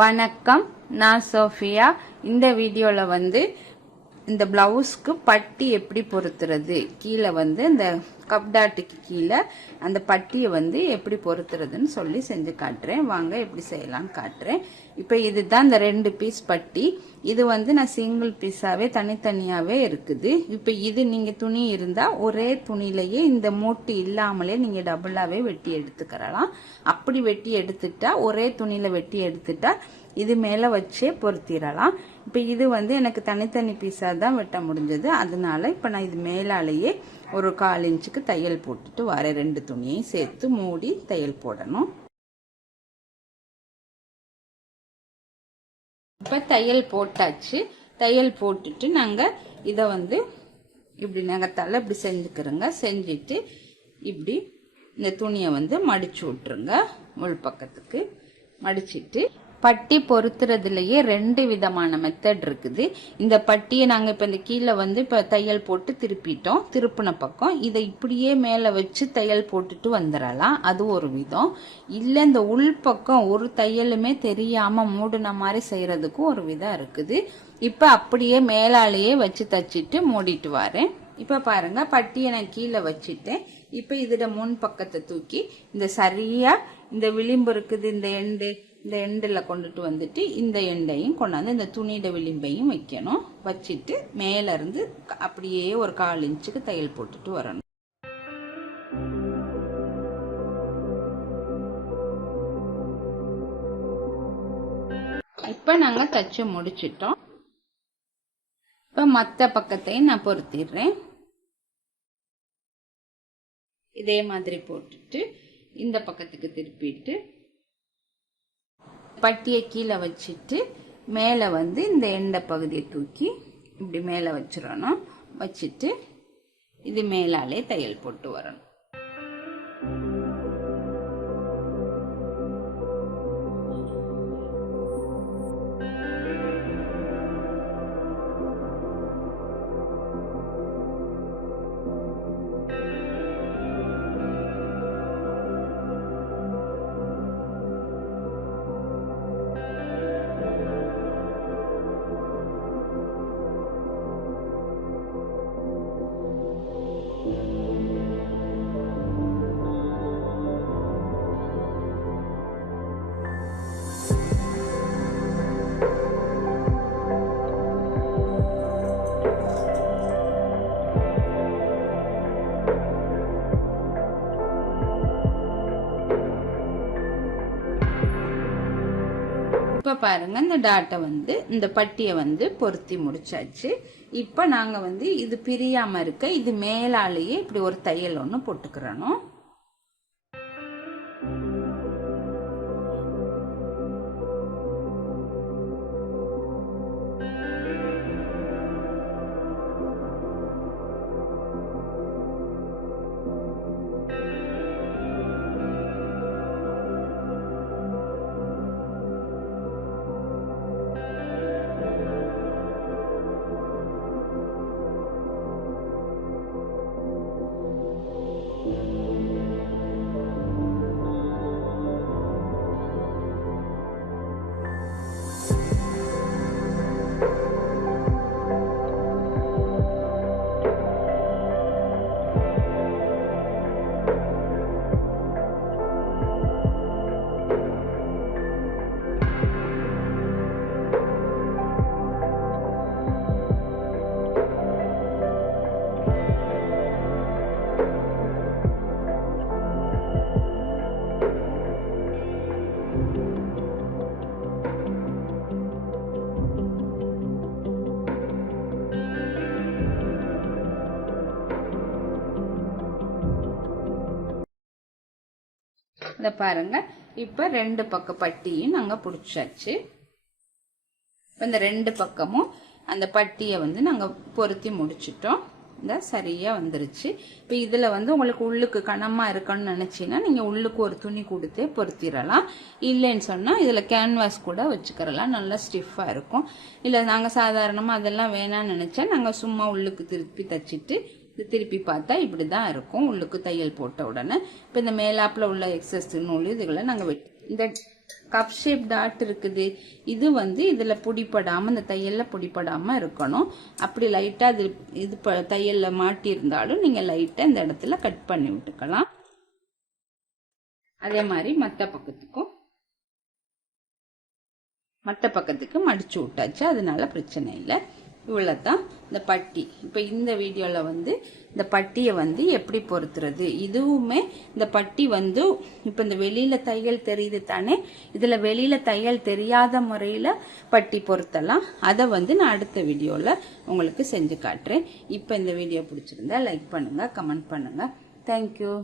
வணக்கம், நான் சோஃபியா. இந்த வீடியோவில் வந்து இந்த பிளவுஸ்க்கு பட்டி எப்படி பொருத்துறது, கீழே வந்து இந்த கப் டாட்டுக்கு கீழே அந்த பட்டியை வந்து எப்படி பொருத்துறதுன்னு சொல்லி செஞ்சு காட்டுறேன். வாங்க எப்படி செய்யலாம்னு காட்டுறேன். இப்போ இதுதான் இந்த 2 பீஸ் பட்டி. இது வந்து நான் சிங்கிள் பீஸாவே தனித்தனியாவே இருக்குது. இப்போ இது நீங்க துணி இருந்தா ஒரே துணியிலேயே இந்த மூட்டு இல்லாமலே நீங்க டபுளாவே வெட்டி எடுத்துக்கலாம். அப்படி வெட்டி எடுத்துட்டா, ஒரே துணியில வெட்டி எடுத்துட்டா இது மேல வச்சே பொருத்திடலாம். இப்போ இது வந்து எனக்கு தனித்தனி பீஸா தான் வெட்ட முடிஞ்சது. அதனால இப்போ நான் இது மேலாலேயே ஒரு 1/4 இன்ச்சுக்கு தையல் போட்டுட்டு வர 2 துணியையும் சேர்த்து மூடி தையல் போடணும். இப்போ தையல் போட்டாச்சு. தையல் போட்டுட்டு நாங்கள் இதை வந்து இப்படி நகத்தால இப்படி செஞ்சுக்கிறோங்க. செஞ்சுட்டு இப்படி இந்த துணியை வந்து மடிச்சு விட்டுருங்க. உள் பக்கத்துக்கு மடிச்சிட்டு பட்டி பொருத்துறதுலயே 2 விதமான மெத்தட் இருக்குது. இந்த பட்டியை நாங்க இப்ப இந்த கீழே வந்து இப்ப தையல் போட்டு திருப்பிட்டோம். திருப்பின பக்கம் இதை இப்படியே மேல வச்சு தையல் போட்டுட்டு வந்துடலாம். அது ஒரு விதம். இல்ல இந்த உள் பக்கம் ஒரு தையலுமே தெரியாம மூடின மாதிரி செய்யறதுக்கும் ஒரு விதம் இருக்குது. இப்ப அப்படியே மேலாலேயே வச்சு தச்சிட்டு மூடிட்டு வரேன். இப்ப பாருங்க, பட்டியை நான் கீழே வச்சுட்டேன். இப்ப இதோட முன் பக்கத்தை தூக்கி இந்த சரியா இந்த விளிம்பு இருக்குது, இந்த எண்டில் கொண்டுட்டு வந்துட்டு இந்த எண்டையும் கொண்டாந்து இந்த துணியோட விளிம்பையும் வைக்கணும். வச்சுட்டு மேல இருந்து அப்படியே ஒரு 1/4 இன்ச்சுக்கு தையல் போட்டுட்டு வரணும். இப்ப நாங்க தச்சு முடிச்சிட்டோம். இப்ப மத்த பக்கத்தையும் நான் பொருத்திடுறேன். இதே மாதிரி போட்டுட்டு இந்த பக்கத்துக்கு திருப்பிட்டு பட்டியை கீழே வச்சுட்டு மேலே வந்து இந்த எண்டை பகுதியை தூக்கி இப்படி மேலே வச்சிடணும். வச்சுட்டு இது மேலாலே தையல் போட்டு வரணும். இப்ப பாருங்க, இந்த டாட்டை வந்து இந்த பட்டியை வந்து பொருத்தி முடிச்சாச்சு. இப்ப நாங்க வந்து இது பிரியாம இருக்க இது மேலாலேயே இப்படி ஒரு தையல் ஒண்ணு போட்டுக்கிறோம். இத பாருங்க, இப்ப 2 பக்க பட்டியும் நாங்க புடிச்சாச்சு. இந்த 2 பக்கமும் அந்த பட்டியை வந்து நாங்க பொருத்தி முடிச்சிட்டோம். இந்த சரியா வந்துருச்சு. இப்ப இதுல வந்து உங்களுக்கு உள்ளுக்கு கனமா இருக்குன்னு நினைச்சீங்கன்னா நீங்க உள்ளுக்கு ஒரு துணி கொடுத்தே பொருத்திடலாம். இல்லைன்னு சொன்னா இதுல கேன்வாஸ் கூட வச்சுக்கிறலாம், நல்லா ஸ்டிஃபா இருக்கும். இல்ல நாங்க சாதாரணமா அதெல்லாம் வேணாம்னு நினைச்சா நாங்க சும்மா உள்ளுக்கு திருப்பி தச்சிட்டு திருப்பி பார்த்தா இப்படிதான் இருக்கும் உள்ளுக்கு தையல் போட்ட உடனே. இப்போ இந்த மேலாப்புல உள்ள எக்ஸஸ் நூல் இதுகளை நாங்கள் இந்த கப் ஷேப் டாட் இருக்குது. இது வந்து இதுல புடிப்படாம, இந்த தையல்ல புடிப்படாம இருக்கணும். அப்படி லைட்டா இது தையல்ல மாட்டி இருந்தாலும் நீங்க லைட்டா இந்த இடத்துல கட் பண்ணி விட்டுக்கலாம். அதே மாதிரி மற்ற பக்கத்துக்கு மடிச்சு விட்டாச்சு. அதனால பிரச்சனை இல்லை. இவ்வளவுதான் இந்த பட்டி. இப்ப இந்த வீடியோல வந்து இந்த பட்டியை வந்து எப்படி பொறுத்துறது, இதுவுமே இந்த பட்டி வந்து இப்ப இந்த வெளியில தையல் தெரியுது தானே, இதுல வெளியில தையல் தெரியாத முறையில பட்டி பொருத்தலாம். அதை வந்து நான் அடுத்த வீடியோல உங்களுக்கு செஞ்சு காட்டுறேன். இப்ப இந்த வீடியோ பிடிச்சிருந்தா லைக் பண்ணுங்க, கமெண்ட் பண்ணுங்க. தேங்க்யூ.